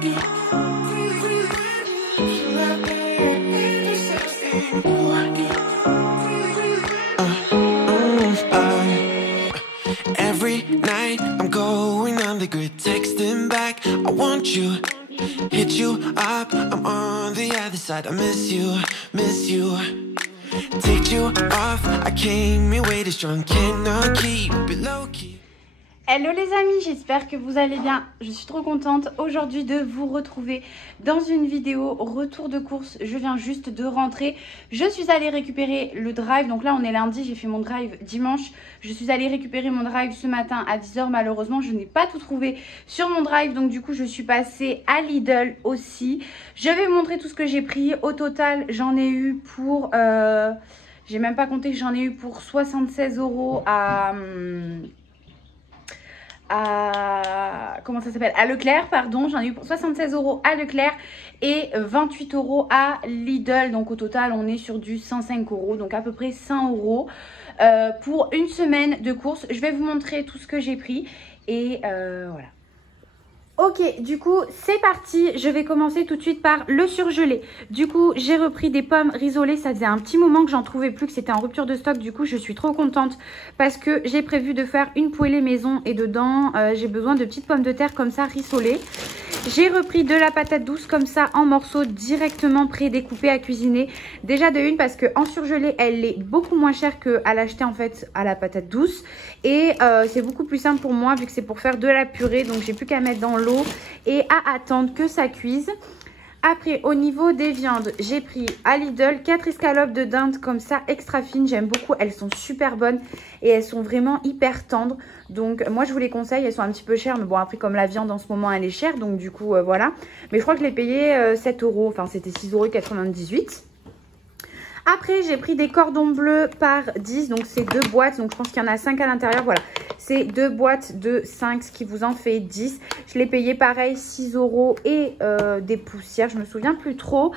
Every night I'm going on the grid, texting back. I want you, hit you up. I'm on the other side. I miss you, miss you. Take you off. I came here way too strong. Cannot keep it low key. Hello les amis, j'espère que vous allez bien. Je suis trop contente aujourd'hui de vous retrouver dans une vidéo retour de course. Je viens juste de rentrer. Je suis allée récupérer le drive. Donc là on est lundi, j'ai fait mon drive dimanche. Je suis allée récupérer mon drive ce matin à 10 h. Malheureusement je n'ai pas tout trouvé sur mon drive. Donc du coup je suis passée à Lidl aussi. Je vais vous montrer tout ce que j'ai pris. Au total j'en ai eu pour... j'ai même pas compté, j'en ai eu pour 76 € comment ça s'appelle, à Leclerc, pardon. J'en ai eu pour 76 € à Leclerc et 28 € à Lidl. Donc au total on est sur du 105 €, donc à peu près 100 € pour une semaine de course. Je vais vous montrer tout ce que j'ai pris et voilà. Ok, du coup, c'est parti. Je vais commencer tout de suite par le surgelé. Du coup, j'ai repris des pommes risolées. Ça faisait un petit moment que j'en trouvais plus, que c'était en rupture de stock. Du coup, je suis trop contente parce que j'ai prévu de faire une poêlée maison. Et dedans, j'ai besoin de petites pommes de terre comme ça, rissolées. J'ai repris de la patate douce comme ça en morceaux directement pré-découpés à cuisiner. Déjà de une parce que en surgelé elle est beaucoup moins chère qu'à l'acheter en fait à la patate douce. Et c'est beaucoup plus simple pour moi vu que c'est pour faire de la purée. Donc j'ai plus qu'à mettre dans l'eau et à attendre que ça cuise. Après, au niveau des viandes, j'ai pris à Lidl 4 escalopes de dinde comme ça, extra fines. J'aime beaucoup, elles sont super bonnes et elles sont vraiment hyper tendres. Donc, moi, je vous les conseille. Elles sont un petit peu chères, mais bon, après, comme la viande en ce moment, elle est chère. Donc, du coup, voilà. Mais je crois que je l'ai payé 7 €. Enfin, c'était 6,98 €. Après, j'ai pris des cordons bleus par 10. Donc, c'est 2 boîtes. Donc, je pense qu'il y en a 5 à l'intérieur. Voilà. C'est 2 boîtes de 5, ce qui vous en fait 10. Je l'ai payé pareil, 6 € et des poussières. Je me souviens plus trop.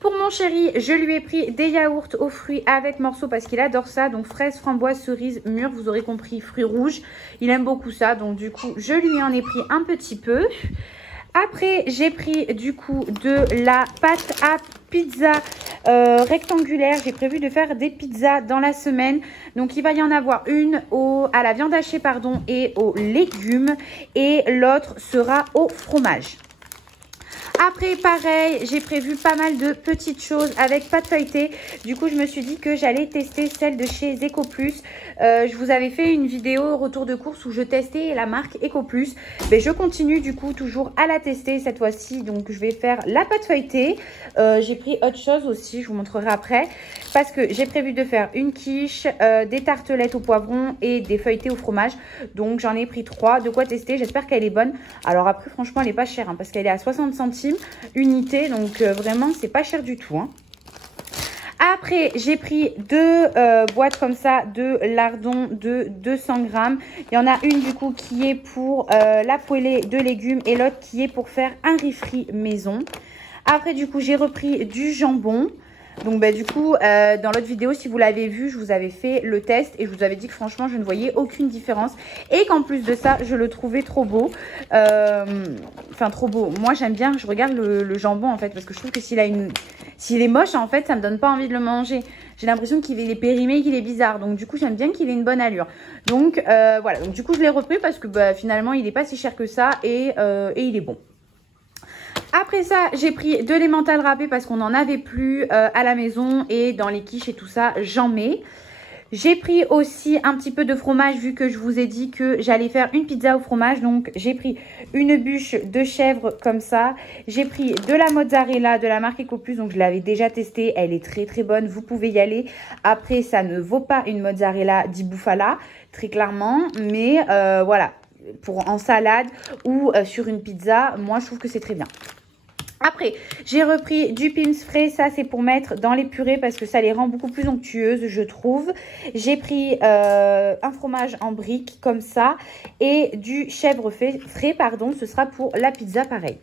Pour mon chéri, je lui ai pris des yaourts aux fruits avec morceaux parce qu'il adore ça. Donc, fraises, framboises, cerises, mûres. Vous aurez compris, fruits rouges. Il aime beaucoup ça. Donc, du coup, je lui en ai pris un petit peu. Après, j'ai pris du coup de la pâte à pizza rectangulaire. J'ai prévu de faire des pizzas dans la semaine. Donc, il va y en avoir une à la viande hachée pardon, et aux légumes. Et l'autre sera au fromage. Après, pareil, j'ai prévu pas mal de petites choses avec pâte feuilletée. Du coup, je me suis dit que j'allais tester celle de chez Ecoplus. Je vous avais fait une vidéo retour de course où je testais la marque Ecoplus. Mais je continue du coup toujours à la tester cette fois-ci. Donc, je vais faire la pâte feuilletée. J'ai pris autre chose aussi, je vous montrerai après. Parce que j'ai prévu de faire une quiche, des tartelettes au poivron et des feuilletés au fromage. Donc, j'en ai pris 3. De quoi tester, j'espère qu'elle est bonne. Alors après, franchement, elle n'est pas chère hein, parce qu'elle est à 60 centimes unité, donc vraiment c'est pas cher du tout hein. Après j'ai pris 2 boîtes comme ça de lardons de 200 grammes. Il y en a une du coup qui est pour la poêlée de légumes et l'autre qui est pour faire un riz frit maison. Après du coup j'ai repris du jambon. Donc bah, du coup dans l'autre vidéo si vous l'avez vu je vous avais fait le test et je vous avais dit que franchement je ne voyais aucune différence et qu'en plus de ça je le trouvais trop beau, enfin trop beau. Moi j'aime bien, je regarde le jambon en fait parce que je trouve que s'il est moche en fait ça me donne pas envie de le manger. J'ai l'impression qu'il est périmé, qu'il est bizarre, donc du coup j'aime bien qu'il ait une bonne allure. Donc voilà, donc du coup je l'ai repris parce que bah, finalement il n'est pas si cher que ça et il est bon. Après ça, j'ai pris de l'emmental râpé parce qu'on n'en avait plus à la maison et dans les quiches et tout ça, j'en mets. J'ai pris aussi un petit peu de fromage vu que je vous ai dit que j'allais faire une pizza au fromage. Donc, j'ai pris une bûche de chèvre comme ça. J'ai pris de la mozzarella de la marque Ecoplus. Donc, je l'avais déjà testée. Elle est très très bonne. Vous pouvez y aller. Après, ça ne vaut pas une mozzarella di bufala, très clairement. Mais voilà, pour en salade ou sur une pizza, moi, je trouve que c'est très bien. Après, j'ai repris du Pim's frais. Ça, c'est pour mettre dans les purées parce que ça les rend beaucoup plus onctueuses, je trouve. J'ai pris un fromage en brique comme ça et du chèvre frais, pardon. Ce sera pour la pizza, pareil.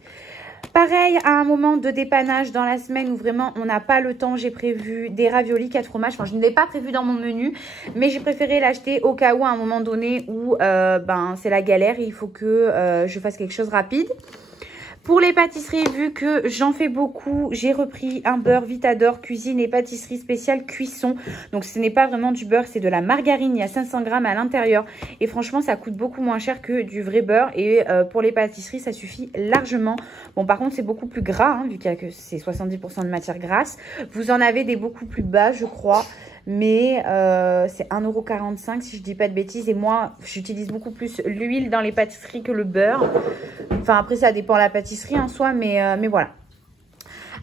Pareil, à un moment de dépannage dans la semaine où vraiment on n'a pas le temps, j'ai prévu des raviolis 4 fromages. Enfin, je ne l'ai pas prévu dans mon menu, mais j'ai préféré l'acheter au cas où à un moment donné où ben, c'est la galère et il faut que je fasse quelque chose rapide. Pour les pâtisseries, vu que j'en fais beaucoup, j'ai repris un beurre Vitador cuisine et pâtisserie spéciale cuisson. Donc ce n'est pas vraiment du beurre, c'est de la margarine. Il y a 500 grammes à l'intérieur. Et franchement, ça coûte beaucoup moins cher que du vrai beurre. Et pour les pâtisseries, ça suffit largement. Bon, par contre, c'est beaucoup plus gras, hein, vu qu'il y a que c'est 70% de matière grasse. Vous en avez des beaucoup plus bas, je crois. Mais c'est 1,45 € si je dis pas de bêtises. Et moi, j'utilise beaucoup plus l'huile dans les pâtisseries que le beurre. Enfin, après, ça dépend de la pâtisserie en soi, mais voilà.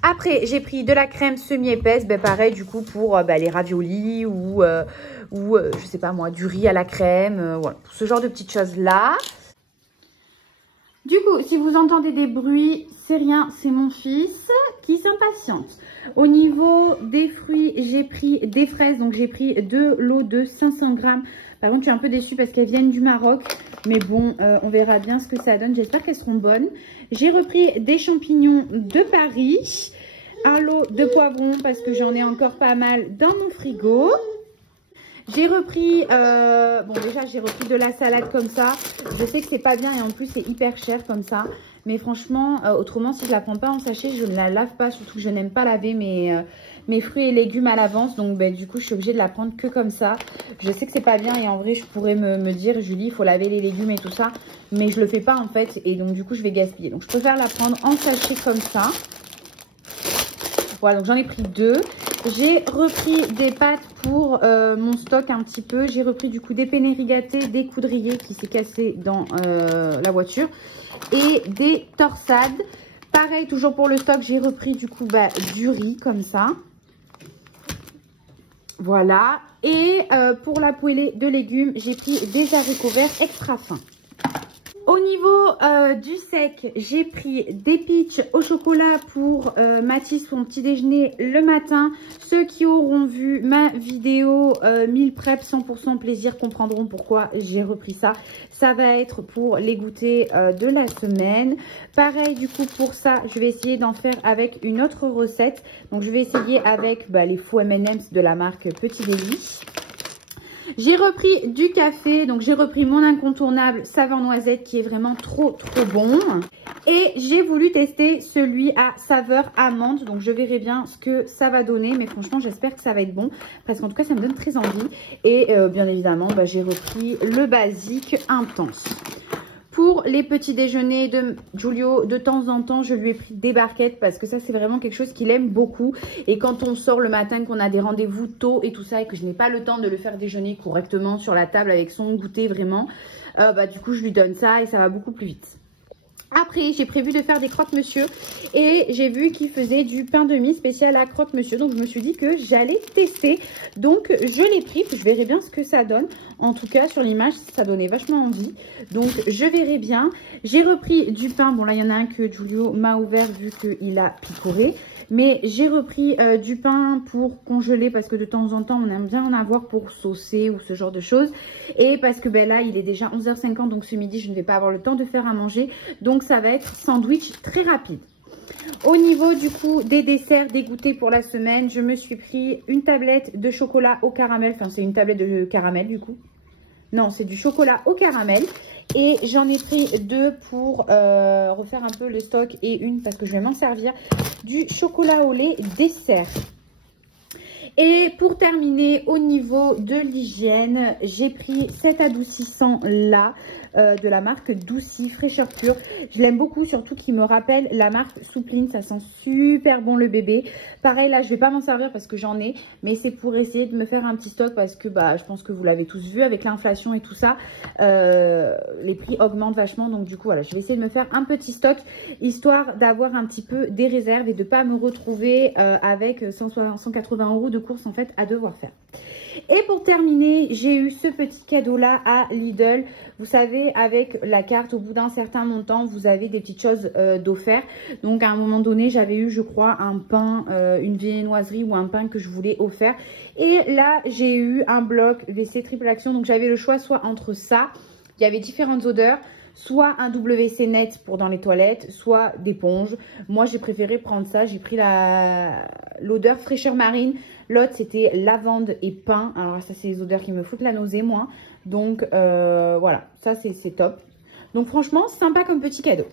Après, j'ai pris de la crème semi-épaisse, ben pareil du coup pour les raviolis ou je sais pas moi, du riz à la crème, voilà, pour ce genre de petites choses-là. Du coup, si vous entendez des bruits, c'est rien, c'est mon fils qui s'impatiente. Au niveau des fruits, j'ai pris des fraises, donc j'ai pris 2 lots de 500 grammes. Par contre, je suis un peu déçue parce qu'elles viennent du Maroc. Mais bon, on verra bien ce que ça donne. J'espère qu'elles seront bonnes. J'ai repris des champignons de Paris. Un lot de poivrons parce que j'en ai encore pas mal dans mon frigo. J'ai repris, bon déjà j'ai repris de la salade comme ça. Je sais que c'est pas bien et en plus c'est hyper cher comme ça. Mais franchement, autrement si je la prends pas en sachet, je ne la lave pas. Surtout que je n'aime pas laver mes fruits et légumes à l'avance. Donc du coup je suis obligée de la prendre que comme ça. Je sais que c'est pas bien et en vrai je pourrais me dire Julie il faut laver les légumes et tout ça. Mais je le fais pas en fait et donc du coup je vais gaspiller. Donc je préfère la prendre en sachet comme ça. Voilà, donc j'en ai pris 2. J'ai repris des pâtes pour mon stock un petit peu. J'ai repris du coup des penne rigate, des coudriers qui s'est cassé dans la voiture et des torsades. Pareil, toujours pour le stock, j'ai repris du coup du riz comme ça. Voilà. Et pour la poêlée de légumes, j'ai pris des haricots verts extra fins. Au niveau du sec, j'ai pris des peach au chocolat pour Mathis pour son petit déjeuner le matin. Ceux qui auront vu ma vidéo meal prep 100% plaisir comprendront pourquoi j'ai repris ça. Ça va être pour les goûters de la semaine. Pareil du coup pour ça, je vais essayer d'en faire avec une autre recette. Donc je vais essayer avec les faux M&M's de la marque Petit Délice. J'ai repris du café, donc j'ai repris mon incontournable saveur noisette qui est vraiment trop bon. Et j'ai voulu tester celui à saveur amande, donc je verrai bien ce que ça va donner. Mais franchement, j'espère que ça va être bon, parce qu'en tout cas, ça me donne très envie. Et bien évidemment, j'ai repris le basique intense. Pour les petits déjeuners de Giulio, de temps en temps, je lui ai pris des barquettes parce que ça, c'est vraiment quelque chose qu'il aime beaucoup. Et quand on sort le matin, qu'on a des rendez-vous tôt et tout ça et que je n'ai pas le temps de le faire déjeuner correctement sur la table avec son goûter vraiment, du coup, je lui donne ça et ça va beaucoup plus vite. Après, j'ai prévu de faire des croque-monsieur et j'ai vu qu'il faisait du pain de mie spécial à croque-monsieur. Donc, je me suis dit que j'allais tester. Donc, je l'ai pris. Je verrai bien ce que ça donne. En tout cas, sur l'image, ça donnait vachement envie. Donc, je verrai bien. J'ai repris du pain. Bon, là, il y en a un que Giulio m'a ouvert vu qu'il a picoré. Mais j'ai repris du pain pour congeler parce que de temps en temps, on aime bien en avoir pour saucer ou ce genre de choses. Et parce que là, il est déjà 11h50, donc ce midi, je ne vais pas avoir le temps de faire à manger. Donc, ça va être sandwich très rapide. Au niveau du coup des desserts, des goûters pour la semaine, je me suis pris une tablette de chocolat au caramel. Enfin, c'est une tablette de caramel du coup. Non, c'est du chocolat au caramel. Et j'en ai pris 2 pour refaire un peu le stock et une parce que je vais m'en servir. Du chocolat au lait dessert. Et pour terminer, au niveau de l'hygiène, j'ai pris cet adoucissant là de la marque Doucy fraîcheur pure. Je l'aime beaucoup, surtout qu'il me rappelle la marque Soupline. Ça sent super bon le bébé. Pareil, là, je vais pas m'en servir parce que j'en ai, mais c'est pour essayer de me faire un petit stock parce que je pense que vous l'avez tous vu avec l'inflation et tout ça. Les prix augmentent vachement, donc du coup, voilà, je vais essayer de me faire un petit stock histoire d'avoir un petit peu des réserves et de pas me retrouver avec 180 € de courses en fait à devoir faire. Et pour terminer, j'ai eu ce petit cadeau là à Lidl. Vous savez, avec la carte, au bout d'un certain montant, vous avez des petites choses d'offert. Donc à un moment donné, j'avais eu, je crois, un pain, une viennoiserie ou un pain que je voulais offert. Et là, j'ai eu un bloc WC triple action. Donc j'avais le choix soit entre ça, il y avait différentes odeurs, soit un WC net pour dans les toilettes, soit d'éponge. Moi, j'ai préféré prendre ça. J'ai pris l'odeur fraîcheur marine. L'autre, c'était lavande et pain. Alors ça, c'est les odeurs qui me foutent la nausée, moi. Donc, voilà, ça, c'est top. Donc, franchement, sympa comme petit cadeau.